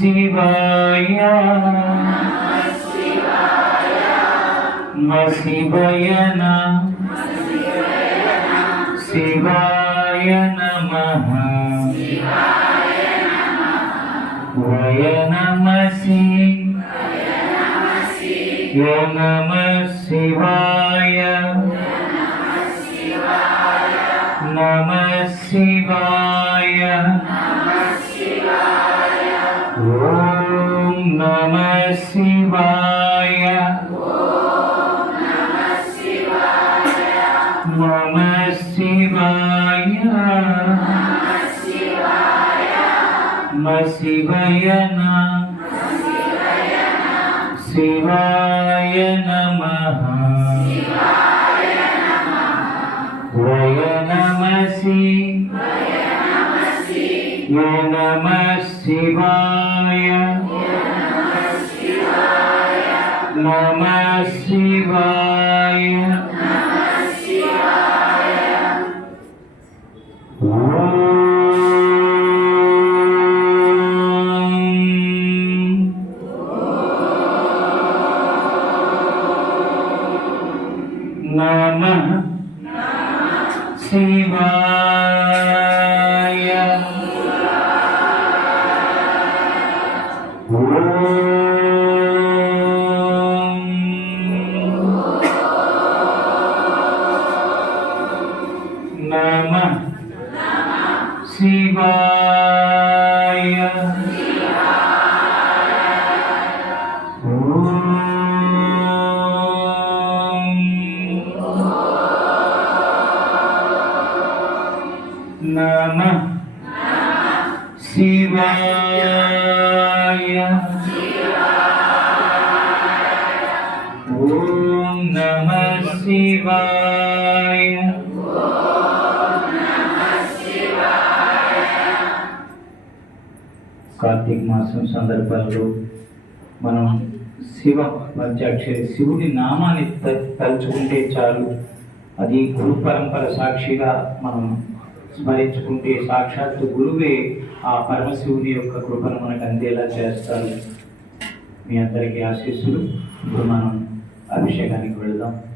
శివాయ నమః శివాయ శివాయ నమః వయ నమః శివాయ నమః శివాయ ఓం నమః శివాయ నమః శివాయ నమః శివాయ శివాయ నమః వయ నమః శివాయ నమః శివాయ నమః శివాయ నమః శివాయ నమః శివాయ ఓం నమః శివాయ కార్తీక మాసం సందర్భంలో మనం శివ పంచాక్షరి శివుని నామాన్ని తలుచుకుంటే చాలు. అది గురు పరంపర సాక్షిగా మనం స్మరించుకుంటే సాక్షాత్తు గురువే ఆ పరమశివుని యొక్క కృపను మనకు అందేలా చేస్తారు. మీ అందరికీ ఆశీస్సులు. ఇప్పుడు మనం అభిషేకానికి వెళదాం.